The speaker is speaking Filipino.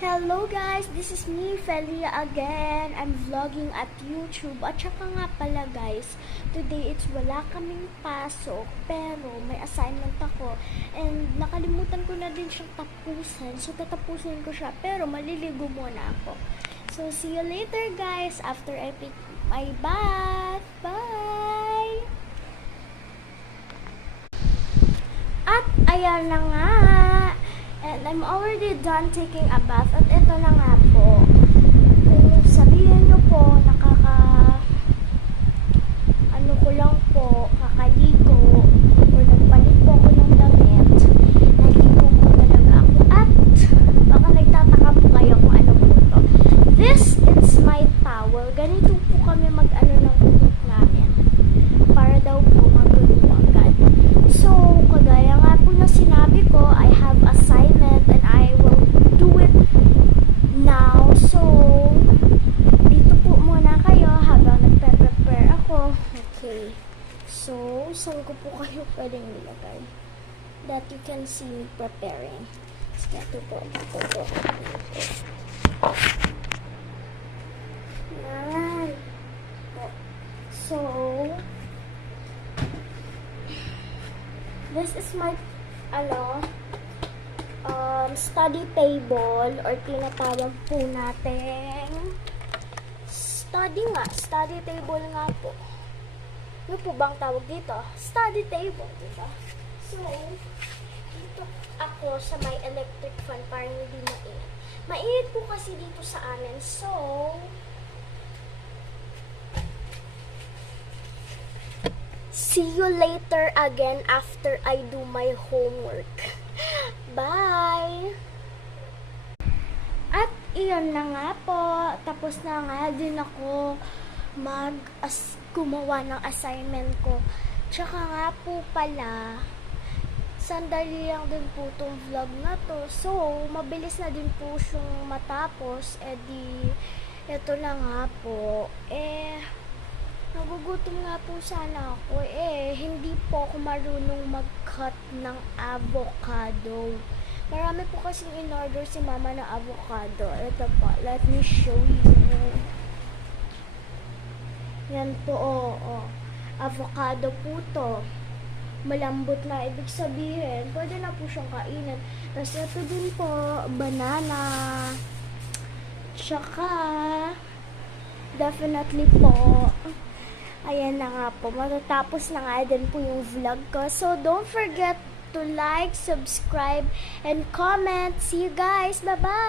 Hello guys, this is me, Felia again. I'm vlogging at YouTube. At saka nga pala guys, today it's wala kaming pasok, pero may assignment ako. And nakalimutan ko na din siyang tapusin. So tatapusin ko siya, pero maliligo muna ako. So see you later guys, after I take my bath. Bye! At ayan na nga. And I'm already done taking a bath. At ito na nga po. Kung sabihin nyo po, ano ko lang po, kakaligo, or nagpalit po ako ng damit, naligo po talaga ako. At baka nagtataka po kayo kung ano po to. This is my towel. Ganito po kami mag-ano ng buhok namin. Para daw po magulo agad. So, kagaya nga po na sinabi ko, I have assignment and I will do it now. So, dito po muna kayo habang nagpe-prepare ako. Okay. So, saan ko po kayo pwedeng nilagay? That you can see me preparing. Dito po. Yan. So, this is my study table or tinatawag po natin study table nga po. Ano po bang tawag dito? Study table, diba? So, dito ako sa may electric fan para hindi mainit. Mainit po kasi dito sa amin. So, see you later again after I do my homework. Bye! At iyon na nga po. Tapos na nga din ako gumawa ng assignment ko. Tsaka nga po pala, sandali lang din po itong vlog na to. So, mabilis na din po siyang matapos. Ito na nga po. Nagugutom nga po sana ako. Hindi po ako marunong mag-cut ng avocado. Marami po kasing in-order si mama na avocado. Ito po, let me show you. Yan po, avocado po to. Malambot na, ibig sabihin, pwede na po siyang kainin. Tapos ito din po, banana. Tsaka, definitely po, ayan na nga po. Matatapos na nga din po yung vlog ko. So, don't forget to like, subscribe, and comment. See you guys. Bye-bye!